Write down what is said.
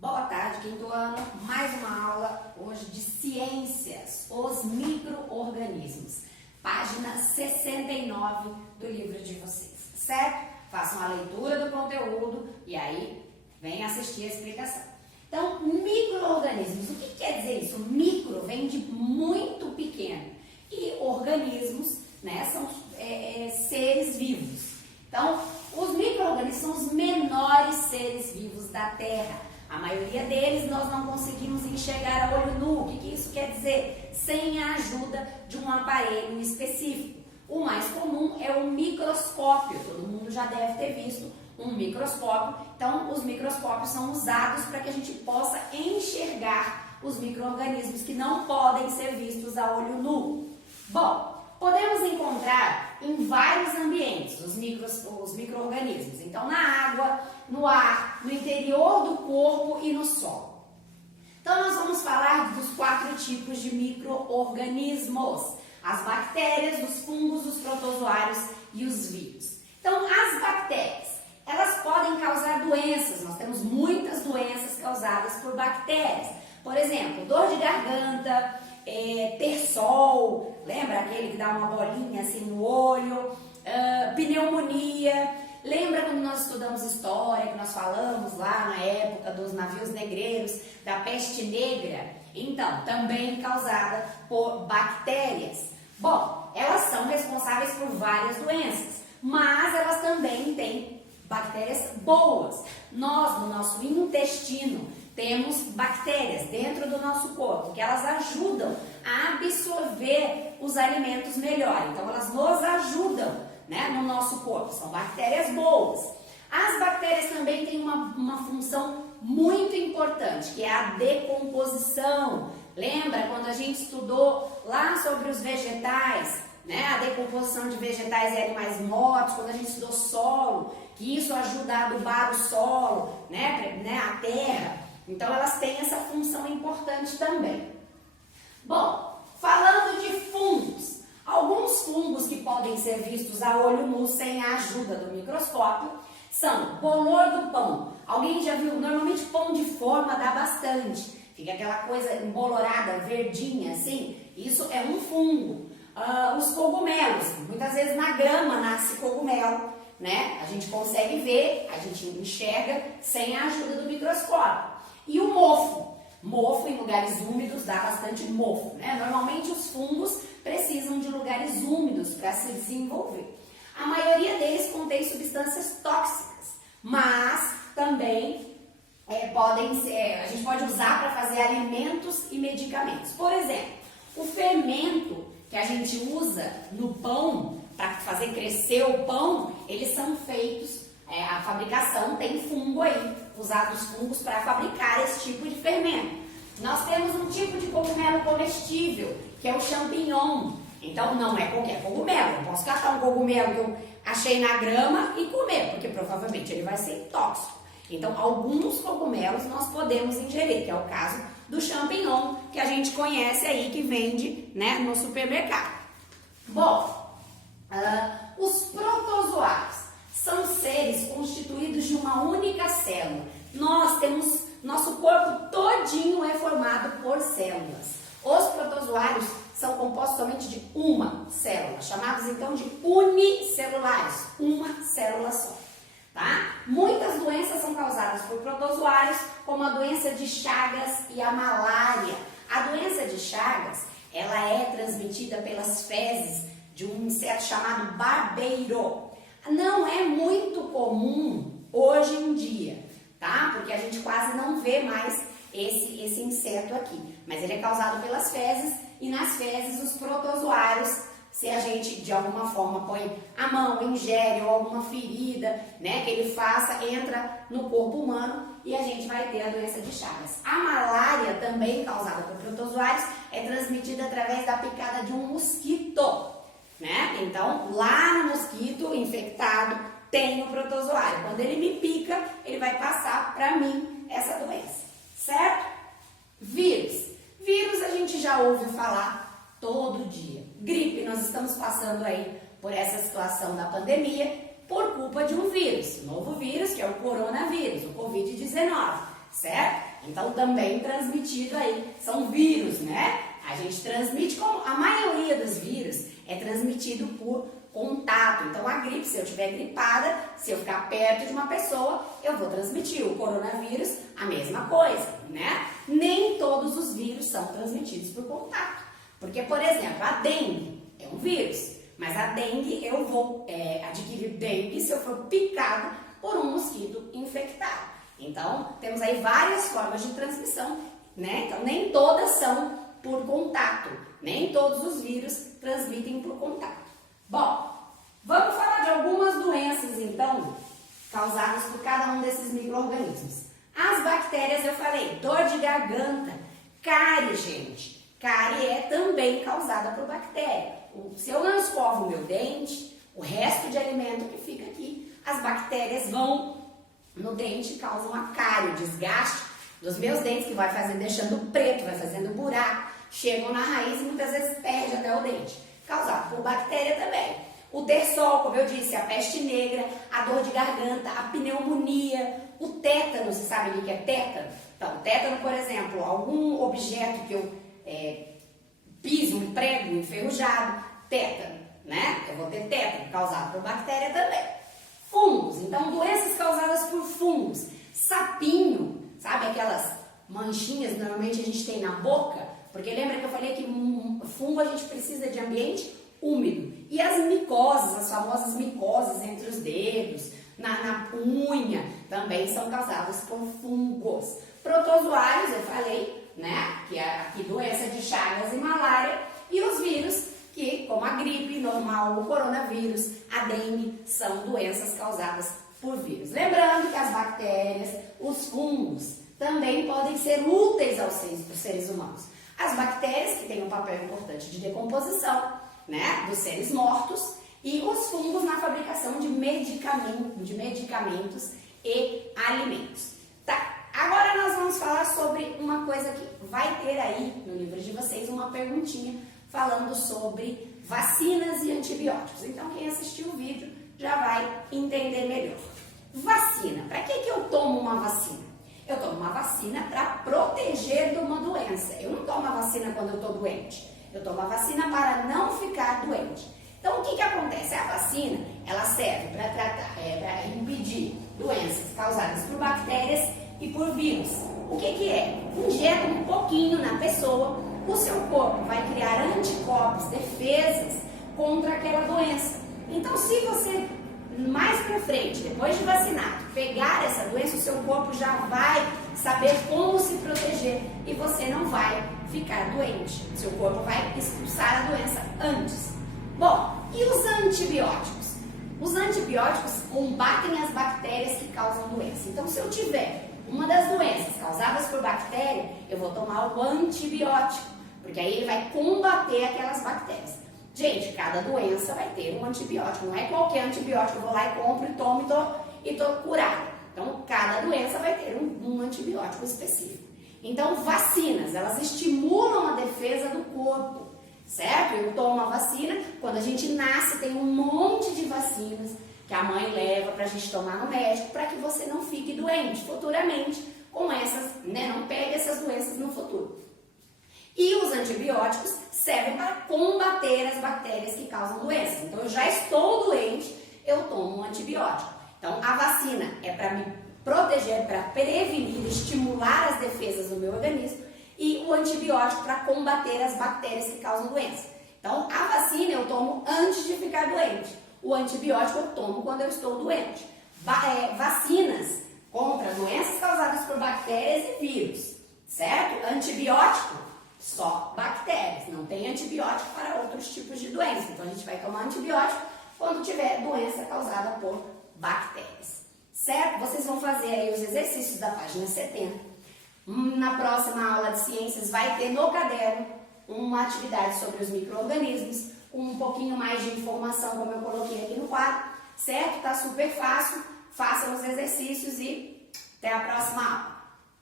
Boa tarde, quinto ano. Mais uma aula hoje de ciências, os micro-organismos. Página 69 do livro de vocês, certo? Façam a leitura do conteúdo e aí vem assistir a explicação. Então, micro-organismos, o que quer dizer isso? Micro vem de muito pequeno e organismos, né, são seres vivos. Então, os micro-organismos são os menores seres vivos da Terra. A maioria deles nós não conseguimos enxergar a olho nu. O que isso quer dizer? Sem a ajuda de um aparelho específico. O mais comum é o microscópio. Todo mundo já deve ter visto um microscópio. Então, os microscópios são usados para que a gente possa enxergar os micro-organismos que não podem ser vistos a olho nu. Bom, podemos encontrar em vários ambientes os micro-organismos. Então, na água, no ar, no interior do corpo e no solo. Então, nós vamos falar dos 4 tipos de micro-organismos: as bactérias, os fungos, os protozoários e os vírus. Então, as bactérias, elas podem causar doenças. Nós temos muitas doenças causadas por bactérias. Por exemplo, dor de garganta, tersol, lembra aquele que dá uma bolinha assim no olho, pneumonia. Lembra quando nós estudamos história, que nós falamos lá na época dos navios negreiros, da peste negra? Então, também causada por bactérias. Bom, elas são responsáveis por várias doenças, mas elas também têm bactérias boas. Nós, no nosso intestino, temos bactérias dentro do nosso corpo, que elas ajudam a absorver os alimentos melhor. Então, elas nos ajudam, né, no nosso corpo. São bactérias boas. As bactérias também têm uma função muito importante, que é a decomposição. Lembra quando a gente estudou lá sobre os vegetais, né, a decomposição de vegetais e animais mortos, quando a gente estudou solo, que isso ajuda a adubar o solo, né, a terra. Então, elas têm essa função importante também. Bom, falando de fungos, alguns fungos que podem ser vistos a olho nu sem a ajuda do microscópio são bolor do pão. Alguém já viu? Normalmente pão de forma dá bastante. Fica aquela coisa embolorada, verdinha, assim. Isso é um fungo. Os cogumelos. Muitas vezes na grama nasce cogumelo, né? A gente consegue ver, a gente enxerga sem a ajuda do microscópio. E o mofo. Mofo em lugares úmidos dá bastante mofo, né? Normalmente os fungos precisam de lugares úmidos para se desenvolver. A maioria deles contém substâncias tóxicas, mas também podem ser, a gente pode usar para fazer alimentos e medicamentos. Por exemplo, o fermento que a gente usa no pão para fazer crescer o pão, eles são feitos, a fabricação tem fungo aí, usados fungos para fabricar esse tipo de fermento. Nós temos um tipo de cogumelo comestível, que é o champignon. Então não é qualquer cogumelo. Eu posso catar um cogumelo que eu achei na grama e comer, porque provavelmente ele vai ser tóxico. Então alguns cogumelos nós podemos ingerir, que é o caso do champignon, que a gente conhece aí, que vende, né, no supermercado. Bom, os protozoários são seres constituídos de uma única célula. Nosso corpo todinho é formado por células. Os protozoários são compostos somente de uma célula, chamados então de unicelulares, uma célula só, tá? Muitas doenças são causadas por protozoários, como a doença de Chagas e a malária. A doença de Chagas, ela é transmitida pelas fezes de um inseto chamado barbeiro. Não é muito comum hoje em dia, tá? Porque a gente quase não vê mais esse inseto aqui. Mas ele é causado pelas fezes, e nas fezes os protozoários, se a gente de alguma forma põe a mão, ingere ou alguma ferida, né, que ele faça, entra no corpo humano e a gente vai ter a doença de Chagas. A malária, também causada por protozoários, é transmitida através da picada de um mosquito, né? Então, lá no mosquito infectado tem o protozoário. Quando ele me pica, ele vai passar para mim essa doença, certo? Vírus. Vírus a gente já ouve falar todo dia. Gripe, nós estamos passando aí por essa situação da pandemia por culpa de um vírus, um novo vírus, que é o coronavírus, o Covid-19, certo? Então também transmitido aí, são vírus, né? A gente transmite, como a maioria dos vírus é transmitido por contato. Então a gripe, se eu estiver gripada, se eu ficar perto de uma pessoa, eu vou transmitir. O coronavírus, a mesma coisa, né? Nem todos os vírus são transmitidos por contato. Porque, por exemplo, a dengue é um vírus, mas a dengue, eu vou adquirir dengue se eu for picado por um mosquito infectado. Então, temos aí várias formas de transmissão, né? Então, nem todas são por contato, nem todos os vírus transmitem por contato. Bom, vamos falar de algumas doenças, então, causadas por cada um desses micro-organismos. As bactérias, eu falei, dor de garganta, cárie, gente. Cárie é também causada por bactéria. Se eu não escovo o meu dente, o resto de alimento que fica aqui, as bactérias vão no dente e causam a cárie, o desgaste dos meus dentes, que vai deixando preto, vai fazendo buraco, chegam na raiz e muitas vezes perde até o dente. Causado por bactéria também. O terçol, como eu disse, a peste negra, a dor de garganta, a pneumonia, o tétano, você sabe o que é tétano? Então, tétano, por exemplo, algum objeto que eu piso, um prego enferrujado, tétano, né? Eu vou ter tétano causado por bactéria também. Fungos, então doenças causadas por fungos. Sapinho, sabe aquelas manchinhas normalmente a gente tem na boca? Porque lembra que eu falei que fungo a gente precisa de ambiente úmido. E as micoses, as famosas micoses entre os dedos, na unha, também são causadas por fungos. Protozoários, eu falei, né? Que é aqui doença de Chagas e malária. E os vírus, que como a gripe normal, o coronavírus, a dengue, são doenças causadas por vírus. Lembrando que as bactérias, os fungos, também podem ser úteis aos seres humanos. As bactérias, que têm um papel importante de decomposição, né, dos seres mortos, e os fungos na fabricação de medicamentos e alimentos. Tá, agora nós vamos falar sobre uma coisa que vai ter aí no livro de vocês, uma perguntinha falando sobre vacinas e antibióticos. Então quem assistiu o vídeo já vai entender melhor. Vacina, para que eu tomo uma vacina? Eu tomo uma vacina para proteger de uma doença. Eu não tomo a vacina quando eu estou doente. Eu tomo a vacina para não ficar doente. Então, o que acontece? A vacina, ela serve para tratar, para impedir doenças causadas por bactérias e por vírus. O que é? Injeta um pouquinho na pessoa, o seu corpo vai criar anticorpos, defesas contra aquela doença. Então, se você mais pra frente, depois de vacinado, pegar essa doença, o seu corpo já vai saber como se proteger e você não vai ficar doente. Seu corpo vai expulsar a doença antes. Bom, e os antibióticos? Os antibióticos combatem as bactérias que causam doença. Então, se eu tiver uma das doenças causadas por bactéria, eu vou tomar o antibiótico, porque aí ele vai combater aquelas bactérias. Gente, cada doença vai ter um antibiótico, não é qualquer antibiótico, eu vou lá e compro e tomo e tô curada. Então, cada doença vai ter um antibiótico específico. Então, vacinas, elas estimulam a defesa do corpo, certo? Eu tomo a vacina, quando a gente nasce tem um monte de vacinas que a mãe leva pra gente tomar no médico, para que você não fique doente futuramente com essas, né? Não pegue essas doenças no futuro. E os antibióticos servem para combater as bactérias que causam doenças. Então, eu já estou doente, eu tomo um antibiótico. Então, a vacina é para me proteger, para prevenir, estimular as defesas do meu organismo. E o antibiótico para combater as bactérias que causam doença. Então, a vacina eu tomo antes de ficar doente. O antibiótico eu tomo quando eu estou doente. Vacinas contra doenças causadas por bactérias e vírus, certo? Antibiótico, só bactérias, não tem antibiótico para outros tipos de doença. Então a gente vai tomar antibiótico quando tiver doença causada por bactérias, certo? Vocês vão fazer aí os exercícios da página 70. Na próxima aula de ciências vai ter no caderno uma atividade sobre os micro-organismos, com um pouquinho mais de informação, como eu coloquei aqui no quadro, certo? Tá super fácil, façam os exercícios e até a próxima aula.